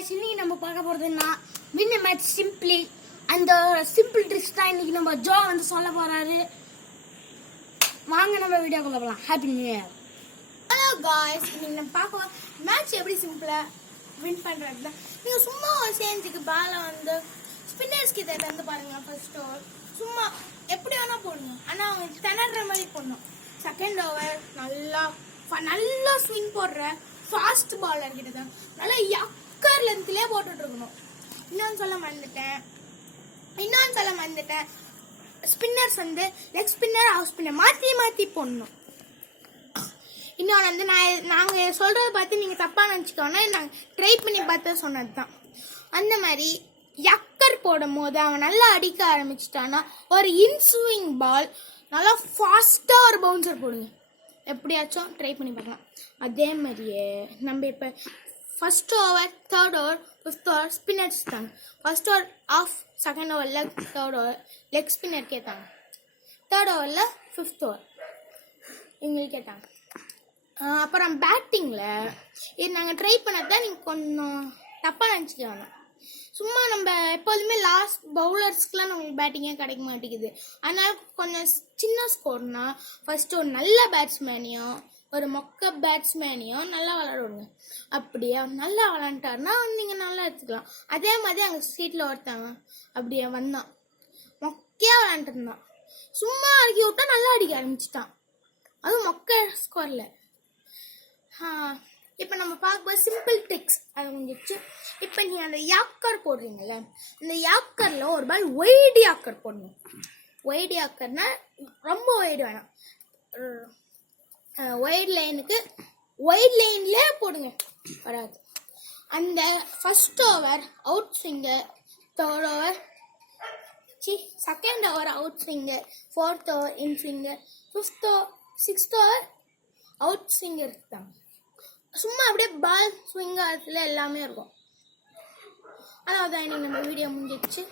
guys, இன்னைக்கு நம்ம பார்க்க போறதுன்னா win a match simply அந்த சிம்பிள் ட்ரிக்ஸ் தான் இன்னைக்கு நம்ம ஜோ வந்து சொல்ல போறாரு. வாங்க நம்ம வீடியோக்குள்ள போலாம். Happy new year. Hello guys, இன்னைக்கு நம்ம பார்க்க மேட்ச் எப்படி சிம்பிளா வின் பண்றது. நீங்க சும்மா சேஞ்சுக்கு பால வந்து ஸ்பின்னர்ஸ் கிட்ட இருந்து பாருங்க. ஃபர்ஸ்ட் ஓவர் சும்மா எப்படி வேணா போடுங்க, ஆனா அவங்க திணற மாதிரி போடணும். செகண்ட் ஓவர் நல்லா ஸ்விங் போடுற ஃபாஸ்ட் பாலர் கிட்ட தான் நல்லா யக்கர் லென்த்லயே போட்டுட்டு இருக்கணும். இன்னொன்னு சொல்ல மறந்துட்டேன், ஸ்பின்னர்ஸ் வந்து லெக் ஸ்பின்னர் ஆஃப் ஸ்பின்னர் மாத்தி போடணும். இன்னொன்று வந்து நாங்கள் சொல்றத பார்த்து நீங்க தப்பா நினச்சிக்கோன்னா நாங்கள் ட்ரை பண்ணி பார்த்து சொன்னது தான். அந்த மாதிரி யக்கர் போடும் போது அவன் நல்லா அடிக்க ஆரம்பிச்சிட்டான்னா ஒரு இன்ஸ்விங் பால் நல்லா ஃபாஸ்டா ஒரு பவுன்சர் போடுங்க. எப்படியாச்சும் ட்ரை பண்ணி பார்க்கலாம். அதே மாதிரியே நம்ம இப்போ first over, third over, fifth over spinners தாங்க. First over off, second over leg, third over leg spinner கேட்டாங்க. தேர்ட் ஓவரில் ஃபிஃப்த் ஓவர் எங்களுக்கு கேட்டாங்க. அப்புறம் பேட்டிங்கில் இது நாங்கள் ட்ரை பண்ணதான் நீங்கள் கொஞ்சம் தப்பாக நினச்சிக்கோங்க. சும்மா நம்ம எப்போதுமே லாஸ்ட் பவுலர்ஸ்க்குலாம் நம்மளுக்கு பேட்டிங்கே கிடைக்க மாட்டேங்குது. அதனால கொஞ்சம் சின்ன ஸ்கோர்னா ஃபர்ஸ்ட் ஒரு நல்ல பேட்ஸ்மேனையும் ஒரு மொக்க பேட்ஸ்மேனையும் நல்லா விளாடுவாங்க. அப்படியே நல்லா விளாண்டாருன்னா நீங்கள் நல்லா எடுத்துக்கலாம். அதே மாதிரி அங்கே சீட்டில் ஒருத்தாங்க அப்படியே வந்தான், மொக்கையாக விளாண்டுருந்தான். சும்மா அடிக்கி விட்டா நல்லா அடிக்க ஆரம்பிச்சிட்டான், அதுவும் மொக்க ஸ்கோரில். இப்போ நம்ம பார்க்கும்போது சிம்பிள் ட்ரிக்ஸ் அது முடிஞ்சிச்சு. இப்போ நீங்கள் அந்த யாக்கர் போடுறீங்கல்ல, அந்த யாக்கரில் ஒரு பால் ஒய்டு யாக்கர் போடணும். ஒய்டு யாக்கர்னா ரொம்ப ஒய்டு வேணாம், ஒய்டு லைன்லேயே போடுங்க, வராது. அந்த first over out Schwinger, third over second over out Schwinger, fourth over இன் Schwinger, sixth over out Schwinger தான். சும்மா அப்படியே பால் ஸ்விங் ஆகிறதுல எல்லாமே இருக்கும். அதாவது இன்னைக்கு நம்ம வீடியோ முடிஞ்சிச்சு.